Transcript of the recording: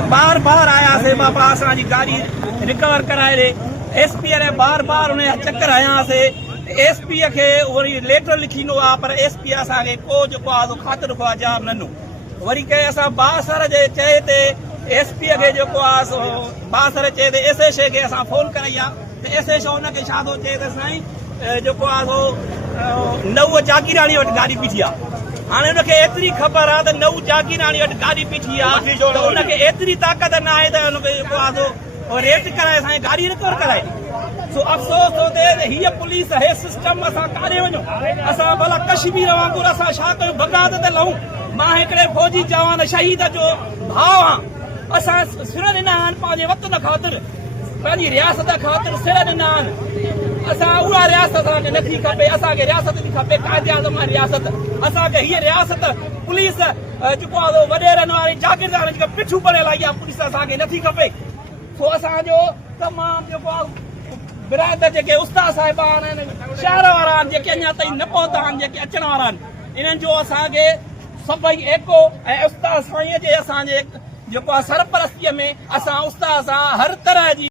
बार बार आयासीं बाबा असांजी गाॾी रिकवर कराए ॾे SP ने बार बार उन चक्कर आयासीं SP खे वरी लेटर लिखींदो आहे पर SP असांखे को जेको आहे ख़ातिर को जवाब न ॾिनो वरी कंहिं असां बासर जे चए ते SP खे जेको आहे बासर चए ते SHA खे असां फोन कराई आहे त SHA हुनखे छा थो चए त साईं जेको आहे नव जागीराणी वटि गाॾी बीठी आहे हाणे हुनखे एतिरी ख़बर आहे त नव जागीराणी वटि गाॾी बीठी आहे त हुनखे एतिरी ताक़त न आहे त हुनखे जेको आहे रेट कराए असांजी गाॾी रिकवर कराए सो अफ़सोस थो थिए त हीअ पुलिस हे सिस्टम असां काॾे वञूं असां भला कश्मीर वांगुरु असां छा कयूं बगावत ते लहूं मां हिकिड़े फौजी जवान शहीद जो भाउ आहियां असां सिर ॾिना आहिनि पंहिंजे वतन ख़ातिर पंहिंजी रियासत ख़ातिर सिर ॾिना आहिनि असां उहा रियासत असांखे नथी खपे असांखे रियासत थी खपे क़ाइदे आज़म रियासत असांखे हीअ रियासत पुलिस जेको आहे वॾेरनि वारी जागीरदारनि जेका पिछू पढ़ियल आहे इहा पुलिस असांखे नथी खपे सो असांजो तमामु जेको आहे बिरादर जेके उस्ताद साहिबान आहिनि शहर वारा आहिनि जेके अञा ताईं न पहुता आहिनि जेके अचण वारा आहिनि इन्हनि जो असांखे सभई एको ऐं उस्ताद साईंअ जे असांजे जेको आहे सरपरस्तीअ में असां उस्ताद सां हर तरह जी